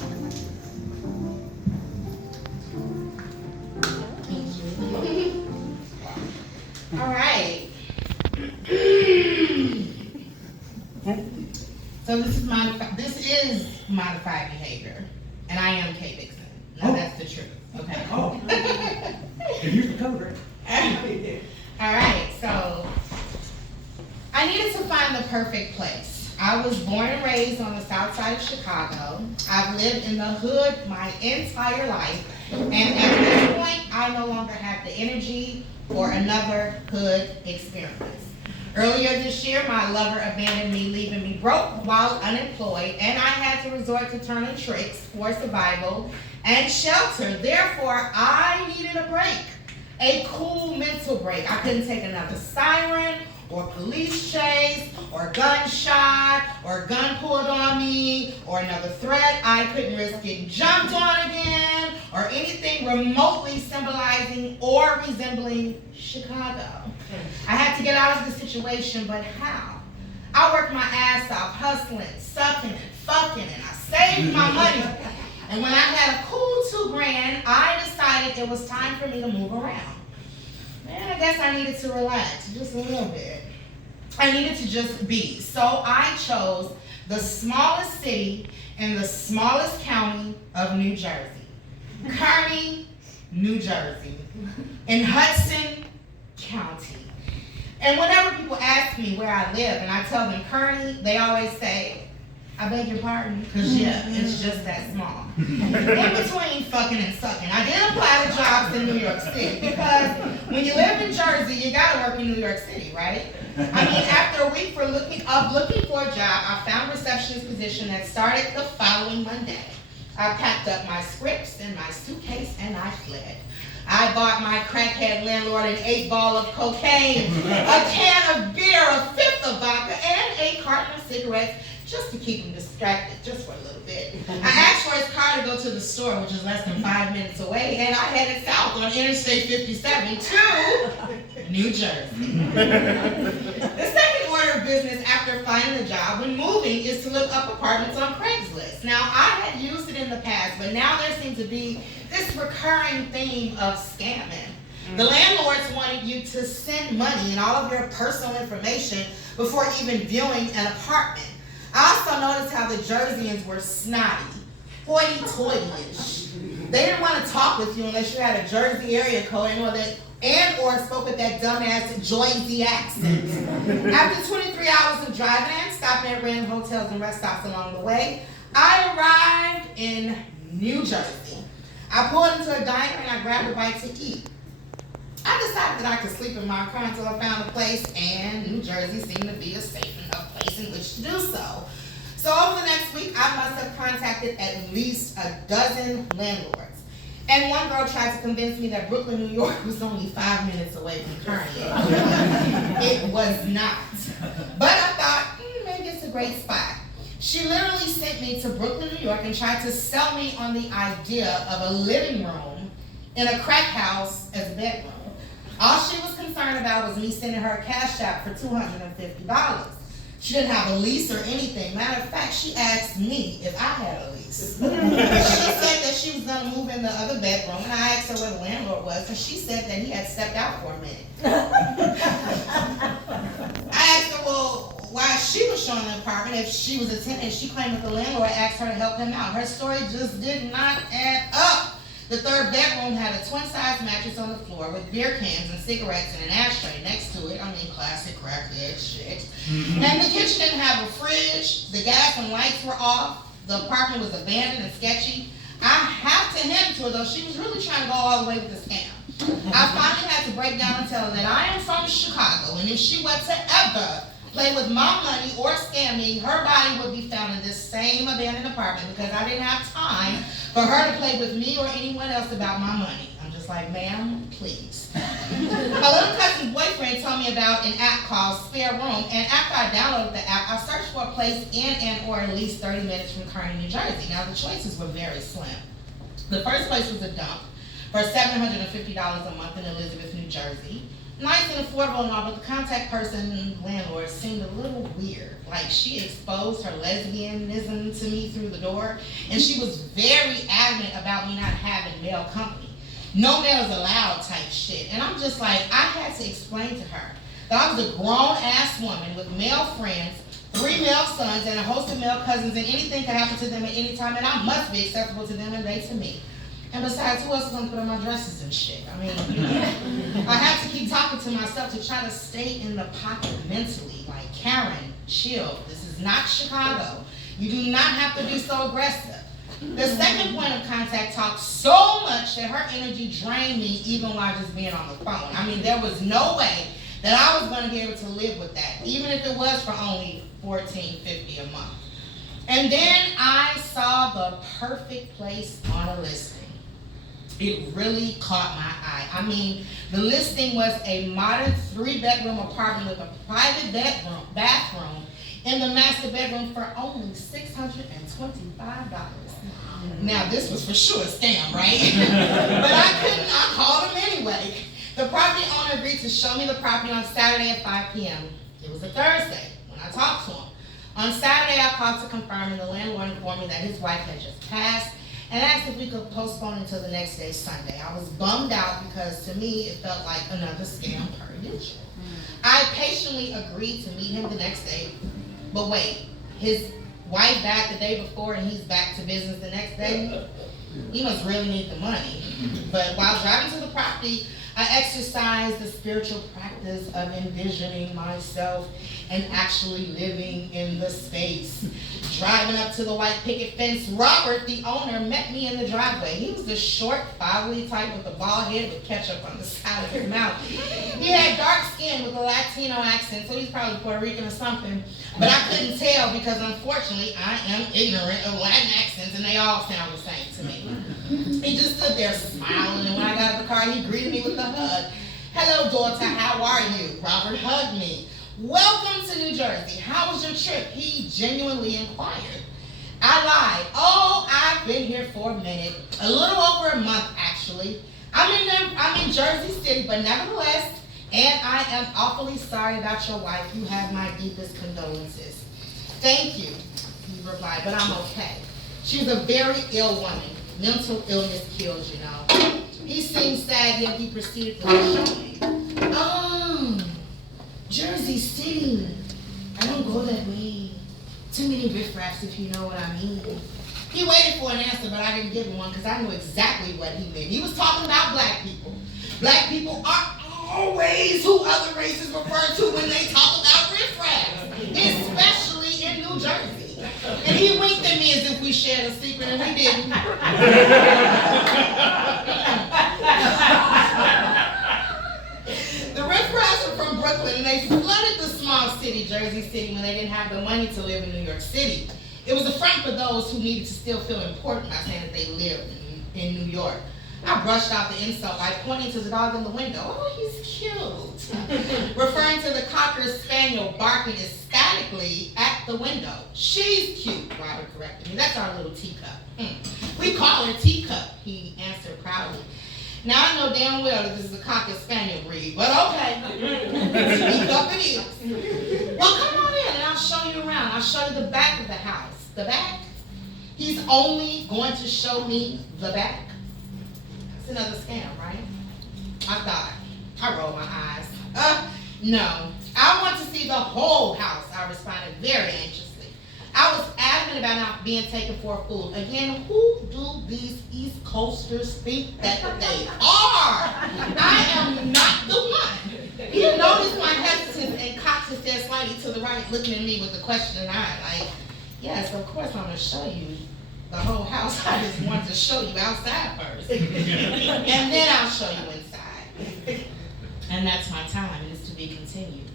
All right. So this is modified behavior, and I am K. Dixon. Now that's the truth. Okay. Oh. Can use the code, right? All right. So I needed to find the perfect place. I was born and raised on the south side of Chicago. I've lived in the hood my entire life, and at this point, I no longer have the energy for another hood experience. Earlier this year, my lover abandoned me, leaving me broke while unemployed, and I had to resort to turning tricks for survival and shelter. Therefore, I needed a break, a cool mental break. I couldn't take another siren or police chase or gunshot or gun pulled on me or another threat. I couldn't risk getting jumped on again or anything remotely symbolizing or resembling Chicago. I had to get out of the situation, but how? I worked my ass off, hustling, sucking, and fucking, and I saved my money. And when I had a cool $2,000, I decided it was time for me to move around. And I guess I needed to relax just a little bit. I needed to just be. So I chose the smallest city in the smallest county of New Jersey, Kearney, New Jersey, in Hudson County. And whenever people ask me where I live and I tell them Kearney, they always say, I beg your pardon, because yeah, it's just that small. In between fucking and sucking, I did apply to jobs in New York City because when you live in Jersey, you gotta work in New York City, right? I mean, after a week of looking for a job, I found a receptionist position that started the following Monday. I packed up my scripts in my suitcase and I fled. I bought my crackhead landlord an 8-ball of cocaine, a can of beer, a fifth of vodka, and a carton of cigarettes just to keep him distracted, just for a little bit. I asked for his car to go to the store, which is less than 5 minutes away, and I headed south on Interstate 57 to New Jersey. The second order of business after finding a job when moving is to look up apartments on Craigslist. Now, I had used it in the past, but now there seems to be this recurring theme of scamming. The landlords wanted you to send money and all of your personal information before even viewing an apartment. I also noticed how the Jerseyans were snotty, hoity-toity-ish. They didn't want to talk with you unless you had a Jersey area code or spoke with that dumbass Jersey accent. After 23 hours of driving and stopping at random hotels and rest stops along the way, I arrived in New Jersey. I pulled into a diner and I grabbed a bite to eat. I decided that I could sleep in my car until I found a place, and New Jersey seemed to be a safe enough place in which to do so. So over the next week, I must have contacted at least a dozen landlords. And one girl tried to convince me that Brooklyn, New York was only 5 minutes away from Kearney. It was not. But I thought, maybe it's a great spot. She literally sent me to Brooklyn, New York and tried to sell me on the idea of a living room in a crack house as a bedroom. All she was concerned about was me sending her a cash app for $250. She didn't have a lease or anything. Matter of fact, she asked me if I had a lease. She said that she was going to move in the other bedroom, and I asked her where the landlord was, and she said that he had stepped out for a minute. I asked her, well, why she was showing the apartment if she was a tenant. She claimed that the landlord asked her to help him out. Her story just did not add up. The third bedroom had a twin-size mattress on the floor with beer cans and cigarettes and an ashtray next to it. I mean, classic crackhead shit. And the kitchen didn't have a fridge. The gas and lights were off. The apartment was abandoned and sketchy. I have to hint to her, though, she was really trying to go all the way with the scam. I finally had to break down and tell her that I am from Chicago, and if she were to ever play with my money or scam me, her body would be found in this same abandoned apartment because I didn't have time for her to play with me or anyone else about my money. I'm just like, ma'am, please. My little cousin's boyfriend told me about an app called Spare Room, and after I downloaded the app, I searched for a place in and or at least 30 minutes from Kearney, New Jersey. Now, the choices were very slim. The first place was a dump for $750 a month in Elizabeth, New Jersey. nice and affordable and all, but the contact person, landlord, seemed a little weird. Like, she exposed her lesbianism to me through the door, and she was very adamant about me not having male company. No male is allowed type shit. And I'm just like, I had to explain to her that I was a grown-ass woman with male friends, 3 male sons, and a host of male cousins, and anything can happen to them at any time, and I must be acceptable to them and they to me. And besides, who else is gonna put on my dresses and shit? I mean, I have to keep talking to myself to try to stay in the pocket mentally. Like, Karen, chill. This is not Chicago. You do not have to be so aggressive. The second point of contact talked so much that her energy drained me even while just being on the phone. I mean, there was no way that I was gonna be able to live with that, even if it was for only $14.50 a month. And then I saw the perfect place on a listing. It really caught my eye. I mean, the listing was a modern 3-bedroom apartment with a private bathroom in the master bedroom for only $625. Now, this was for sure a scam, right? But I called him anyway. The property owner agreed to show me the property on Saturday at 5 p.m. It was a Thursday when I talked to him. On Saturday, I called to confirm, and the landlord informed me that his wife had just passed and asked if we could postpone until the next day, Sunday. I was bummed out because to me, it felt like another scam per usual. I patiently agreed to meet him the next day, but wait, his wife died the day before and he's back to business the next day? He must really need the money. But while driving to the property, I exercised the spiritual practice of envisioning myself and actually living in the space. Driving up to the white picket fence, Robert, the owner, met me in the driveway. He was the short, foully type with a bald head with ketchup on the side of his mouth. He had dark skin with a Latino accent, so he's probably Puerto Rican or something. But I couldn't tell because, unfortunately, I am ignorant of Latin accents and they all sound the same to me. He just stood there smiling, and when I got out of the car, he greeted me with a hug. Hello, daughter, how are you? Robert hugged me. Welcome to New Jersey. How was your trip? He genuinely inquired. I lied. Oh, I've been here for a minute. A little over a month, actually. I'm in Jersey City, but nevertheless, and I am awfully sorry about your wife. You have my deepest condolences. Thank you, he replied, but I'm okay. She's a very ill woman. Mental illness kills, you know. He seemed sad, yet he proceeded to show me. Jersey City. I don't go that way. Too many riffraffs, if you know what I mean. He waited for an answer, but I didn't give him one because I knew exactly what he meant. He was talking about black people. Black people are always who other races refer to when they talk about riffraffs, especially in New Jersey. And he winked at me as if we shared a secret, and we didn't. The riffraffs are from Brooklyn, and they flooded the small city, Jersey City, when they didn't have the money to live in New York City. It was a front for those who needed to still feel important by saying that they lived in New York. I brushed out the insult by pointing to the dog in the window. Oh, he's cute. Referring to the Cocker Spaniel barking ecstatically at the window. She's cute, Robert corrected me. That's our little teacup. We call her Teacup, he answered proudly. Now I know damn well that this is a Cocker Spaniel breed, but okay. Teacup it is. Well, come on in and I'll show you around. I'll show you the back of the house. The back? He's only going to show me the back? That's another scam, right? I thought. I rolled my eyes. No. I want to see the whole house, I responded very anxiously. I was adamant about not being taken for a fool. Again, who do these East Coasters think that they are? I am not the one. He noticed my hesitance and cocked his head slightly to the right, looking at me with a questioning eye. Like, yes, of course I'm going to show you the whole house. I just want to show you outside first. And then I'll show you inside. And that's my time. It is to be continued.